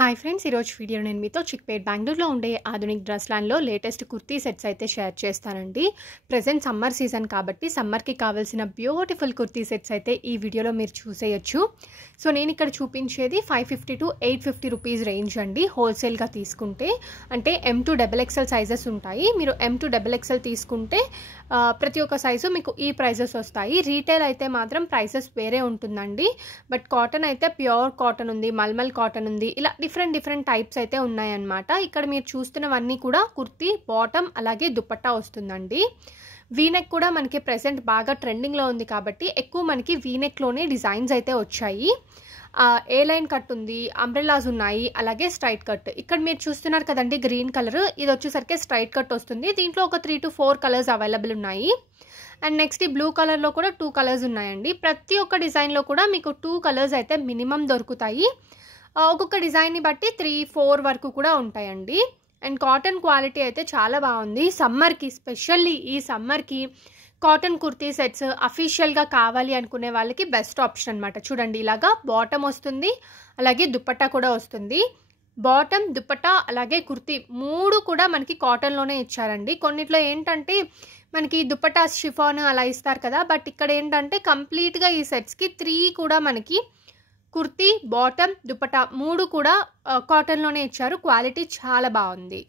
Hi friends, ఈరోజు video నేను మీతో చిక్పేట్ బెంగళూరులో ఉండే ఆధునిక్ డ్రెస్ ల్యాండ్లో లేటెస్ట్ కుర్తీ సెట్స్ అయితే షేర్ చేస్తానండి. ప్రజెంట్ సమ్మర్ సీజన్ కాబట్టి సమ్మర్కి కావాల్సిన బ్యూటిఫుల్ కుర్తీ సెట్స్ అయితే ఈ వీడియోలో మీరు చూసేయచ్చు. సో నేను ఇక్కడ చూపించేది 550 to 850 రూపీస్ రేంజ్ అండి. హోల్సేల్గా తీసుకుంటే అంటే M2XXL సైజెస్ ఉంటాయి. మీరు M2XXL తీసుకుంటే ప్రతి ఒక్క సైజు మీకు ఈ ప్రైజెస్ వస్తాయి. రీటైల్ అయితే మాత్రం ప్రైసెస్ వేరే ఉంటుందండి. బట్ కాటన్ అయితే ప్యూర్ కాటన్ ఉంది, మల్మల్ కాటన్ ఉంది, ఇలా డిఫరెంట్ టైప్స్ అయితే ఉన్నాయన్నమాట. ఇక్కడ మీరు చూస్తున్నవన్నీ కూడా కుర్తీ బాటమ్ అలాగే దుపట్టా వస్తుందండి. వీనెక్ కూడా మనకి ప్రెసెంట్ బాగా ట్రెండింగ్లో ఉంది కాబట్టి ఎక్కువ మనకి వీనెక్లోనే డిజైన్స్ అయితే వచ్చాయి. ఏ లైన్ కట్ ఉంది, అంబ్రెల్లాస్ ఉన్నాయి, అలాగే స్ట్రైట్ కట్. ఇక్కడ మీరు చూస్తున్నారు కదండి గ్రీన్ కలర్, ఇది వచ్చేసరికి స్ట్రైట్ కట్ వస్తుంది. దీంట్లో ఒక 3 to 4 కలర్స్ అవైలబుల్ ఉన్నాయి. అండ్ నెక్స్ట్ ఈ బ్లూ కలర్లో కూడా 2 కలర్స్ ఉన్నాయండి. ప్రతి ఒక్క డిజైన్లో కూడా మీకు 2 కలర్స్ అయితే మినిమం దొరుకుతాయి. ఒక్కొక్క డిజైన్ని బట్టి 3-4 వరకు కూడా ఉంటాయండి. అండ్ కాటన్ క్వాలిటీ అయితే చాలా బాగుంది. సమ్మర్కి స్పెషల్లీ ఈ సమ్మర్కి కాటన్ కుర్తీ సెట్స్ అఫీషియల్గా కావాలి అనుకునే వాళ్ళకి బెస్ట్ ఆప్షన్ అనమాట. చూడండి, ఇలాగా బాటమ్ వస్తుంది, అలాగే దుపట్టా కూడా వస్తుంది. బాటమ్, దుపట్టా అలాగే కుర్తీ 3 కూడా మనకి కాటన్లోనే ఇచ్చారండి. కొన్నిట్లో ఏంటంటే మనకి దుపట్టా షిఫాన్ అలా ఇస్తారు కదా, బట్ ఇక్కడ ఏంటంటే కంప్లీట్గా ఈ సెట్స్కి 3 కూడా మనకి కుర్తీ, బాటమ్, దుపట్టా 3 కూడా కాటన్లోనే ఇచ్చారు. క్వాలిటీ చాలా బాగుంది.